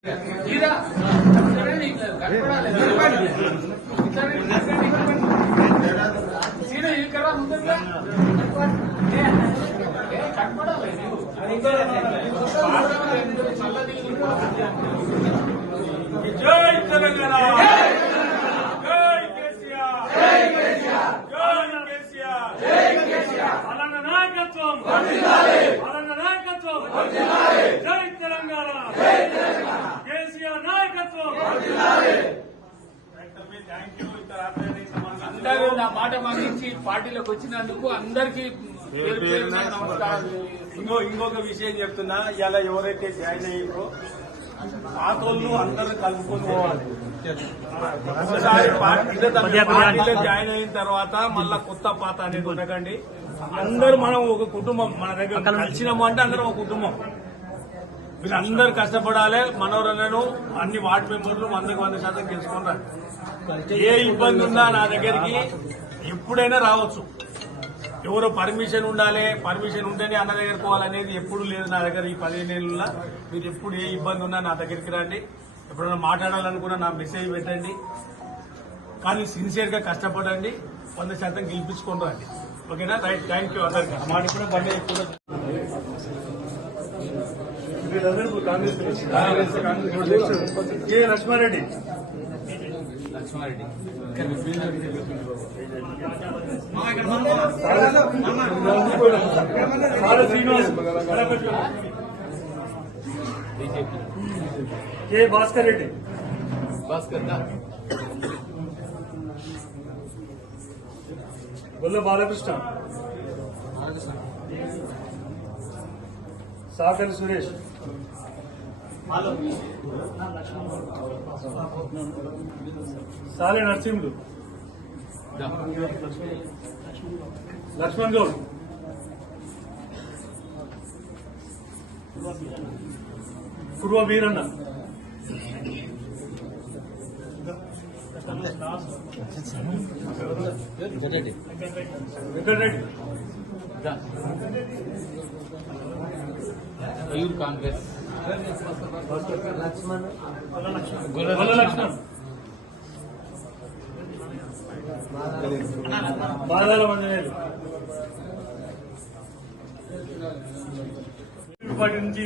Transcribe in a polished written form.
జై తెలంగాణ, జై కేసీఆర్, జై కేసీఆర్, జై కేసీఆర్. అలన్న నాయకత్వం, అలన్న నాయకత్వం, జై తెలంగాణ, కేసీఆర్ నాయకత్వం. అందరూ నా మాట మన్నించి పార్టీలోకి వచ్చినందుకు అందరికీ ఇంకొక విషయం చెప్తున్నా, ఇలా ఎవరైతే జాయిన్ అయ్యారో పాతోళ్ళు అందరూ కలుపుకొని పోవాలి. ఒకసారి పార్టీలో జాయిన్ అయిన తర్వాత మళ్ళా కొత్త పాత అనేది ఉండకండి. అందరూ మనం ఒక కుటుంబం, మన దగ్గర కలిసినాము అంటే అందరం ఒక కుటుంబం. వీళ్ళందరూ కష్టపడాలి. మనోరన్నను అన్ని వార్డు మెంబర్లు 100% తెలుసుకున్నారు. ఏ ఇబ్బంది ఉన్నా నా దగ్గరికి ఎప్పుడైనా రావచ్చు. ఎవరో పర్మిషన్ ఉండాలి, పర్మిషన్ ఉంటేనే అన్న దగ్గరకు పోవాలనేది ఎప్పుడు లేదు నా దగ్గర. ఈ 15 ఏళ్ళ మీరు ఎప్పుడు ఏ ఇబ్బంది ఉన్నా నా దగ్గరికి రండి. ఎప్పుడైనా మాట్లాడాలనుకున్నా నా మెసేజ్ పెట్టండి. కానీ సిన్సియర్ గా కష్టపడండి. 100% గెలిపించుకొని రండి. ఓకేనా? రైట్, థ్యాంక్ యూ అందరికీ. మాట కూడా బండి కాంగ్రెస్ లక్ష్మారెడ్డి కే భాస్కర్ రెడ్డి, గొల్ల బాలకృష్ణ, సాకలి సురేష్, సాలే నరసింహులు, లక్ష్మణ్ గౌడ్, కుర్వ వీరన్న, వెంకటరెడ్డి, కాంగ్రెస్ గొల్ల లక్ష్మణ్, బాధాల మంజనేలు పార్టీ నుంచి